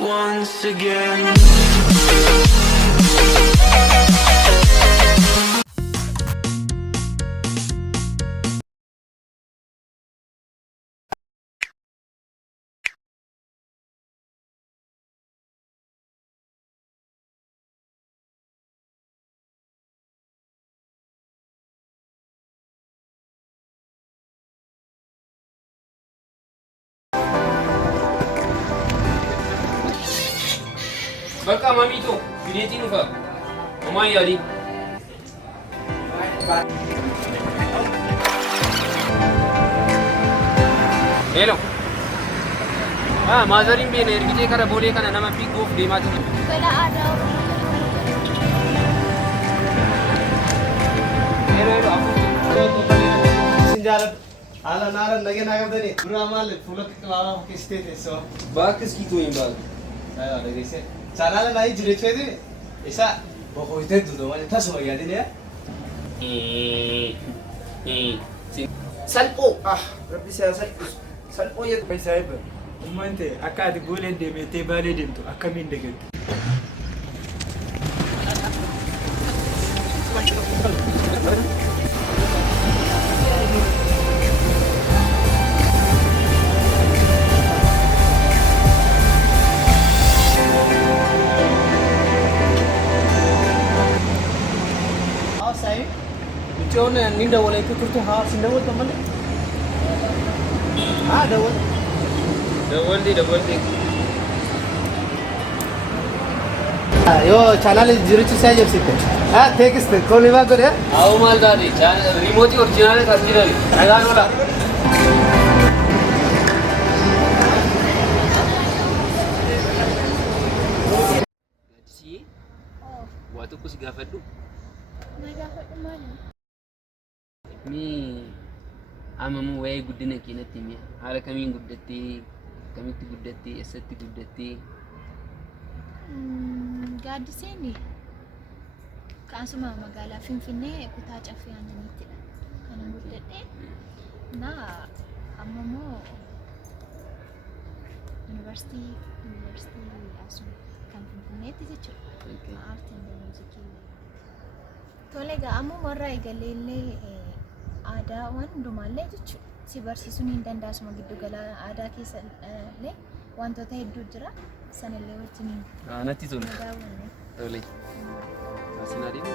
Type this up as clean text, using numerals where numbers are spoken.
once again. Bakka mamitu, bineetiin dhufa. Homaa yaali. Hello. Maazariin beena ergitee kara boolee kana nama fiiguuf deemaa ture. Fela aadaa. Hello. Sinjaaladhu. Haala naara nageenyaa qabdanii duraa maal fuulatti qabamaa fakkeessitee teessoo. Bakka iskiituu hin baalu. Ayo dhageessee. Saanaa nayi jireechweeti isa boqoitee duudoo malee tasuma yaadinee. Salphoo. Rabbi isaa salphisu. Salphoo jedhu fayyisaa eebba. Ummaan ta'e akka ati booleen deemeettee baalee deemtu akkamiin dagattu. Ijoon ni dawwala itu turte haa sin dawwal tamale. Dawwal. Dawwalti. Yo channel jirichi saya jepsite. Text call iba kore. Aau maal daadi. Remote original kan jirani. Nagaan ola. Gadisi. Waktu ku si gaafadhu. Nagaafadhu maali? Mi amamu waa'ee guddina keenyatti himi. Haala kamiin guddattee, kamitti guddattee, eessatti guddattee? Gaaddiseen kaasuma magaalaa Finfinnee kutaa caffee aannaniittidha kan guddadhe. Amma immoo yuunivarsiitii asuma kan Finfinneetti jechuudha. Aartii fi muuziqii. Tole egaa amma warraa eegaleellee aadaawwan hundumaallee jechuudha. Si barsiisuun hin danda'asuma giddu gala aadaa keessa illee wantoota hedduu jira. Sanillee wajjin Natti tole. Tole. Asin adiin.